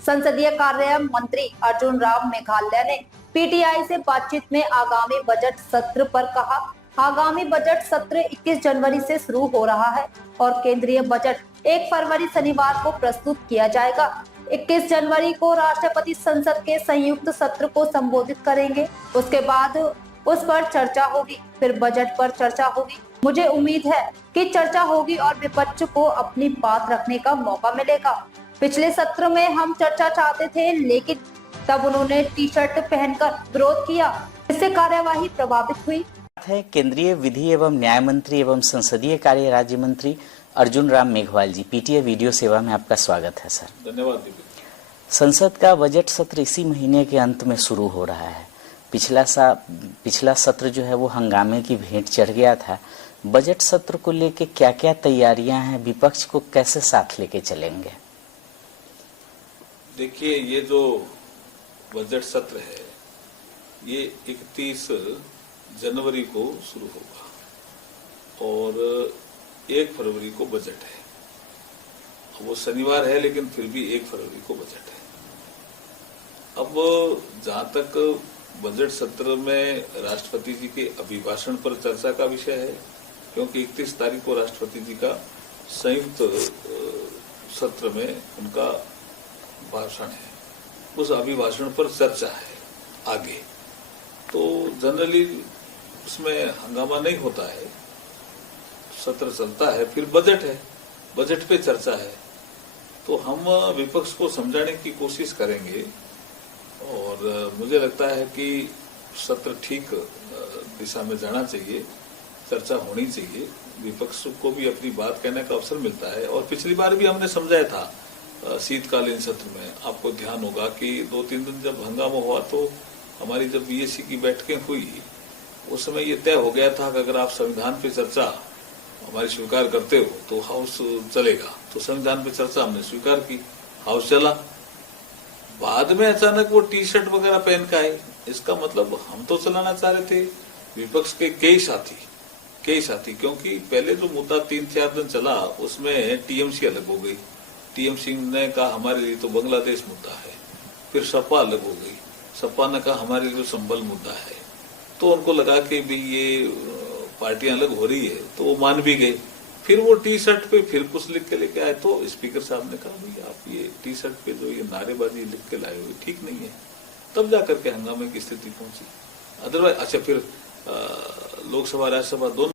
संसदीय कार्य मंत्री अर्जुन राम मेघवाल ने पीटीआई से बातचीत में आगामी बजट सत्र पर कहा, आगामी बजट सत्र 21 जनवरी से शुरू हो रहा है और केंद्रीय बजट 1 फरवरी शनिवार को प्रस्तुत किया जाएगा। 21 जनवरी को राष्ट्रपति संसद के संयुक्त सत्र को संबोधित करेंगे। उसके बाद उस पर चर्चा होगी, फिर बजट पर चर्चा होगी। मुझे उम्मीद है कि चर्चा होगी और विपक्ष को अपनी बात रखने का मौका मिलेगा। पिछले सत्र में हम चर्चा चाहते थे, लेकिन तब उन्होंने टी शर्ट पहनकर विरोध किया, इससे कार्यवाही प्रभावित हुई। है केंद्रीय विधि एवं न्याय मंत्री एवं संसदीय कार्य राज्य मंत्री अर्जुन राम मेघवाल जी, पीटीआई वीडियो सेवा में आपका स्वागत है सर। धन्यवाद। संसद का बजट सत्र इसी महीने के अंत में शुरू हो रहा है। पिछला सत्र जो है वो हंगामे की भेंट चढ़ गया था। बजट सत्र को लेके क्या क्या तैयारियां हैं, विपक्ष को कैसे साथ लेके चलेंगे? देखिए, ये जो बजट सत्र है ये 31 जनवरी को शुरू होगा और 1 फरवरी को बजट है। वो शनिवार है लेकिन फिर भी 1 फरवरी को बजट है। अब जहां तक बजट सत्र में राष्ट्रपति जी के अभिभाषण पर चर्चा का विषय है, क्योंकि 31 तारीख को राष्ट्रपति जी का संयुक्त सत्र में उनका भाषण है, उस अभिभाषण पर चर्चा है आगे। तो जनरली उसमें हंगामा नहीं होता है, सत्र चलता है, फिर बजट है, बजट पे चर्चा है। तो हम विपक्ष को समझाने की कोशिश करेंगे और मुझे लगता है कि सत्र ठीक दिशा में जाना चाहिए, चर्चा होनी चाहिए, विपक्ष को भी अपनी बात कहने का अवसर मिलता है। और पिछली बार भी हमने समझाया था शीतकालीन सत्र में, आपको ध्यान होगा कि 2-3 दिन जब हंगामा हुआ तो हमारी जब बीएससी की बैठकें हुई उस समय ये तय हो गया था कि अगर आप संविधान पे चर्चा हमारी स्वीकार करते हो तो हाउस चलेगा। तो संविधान पे चर्चा हमने स्वीकार की, हाउस चला। बाद में अचानक वो टी शर्ट वगैरह पहन के आए। इसका मतलब हम तो चलाना चाह रहे थे, विपक्ष के कई साथी, क्योंकि पहले जो मुद्दा 3-4 दिन चला उसमें टीएमसी अलग हो गई। टीएमसी ने कहा हमारे लिए तो बांग्लादेश मुद्दा है, फिर सपा अलग हो गई, सपा ने कहा हमारे लिए तो संबल मुद्दा है। तो उनको लगा कि भी ये पार्टियां अलग हो रही है, तो वो मान भी गए। फिर वो टी शर्ट पे फिर कुछ लिख के लेके आए, तो स्पीकर साहब ने कहा भाई आप ये टी शर्ट पे जो ये नारेबाजी लिख के लाए हुए ठीक नहीं है। तब जाकर के हंगामे की स्थिति पहुंची। अदरवाइज अच्छा, फिर लोकसभा राज्यसभा दोनों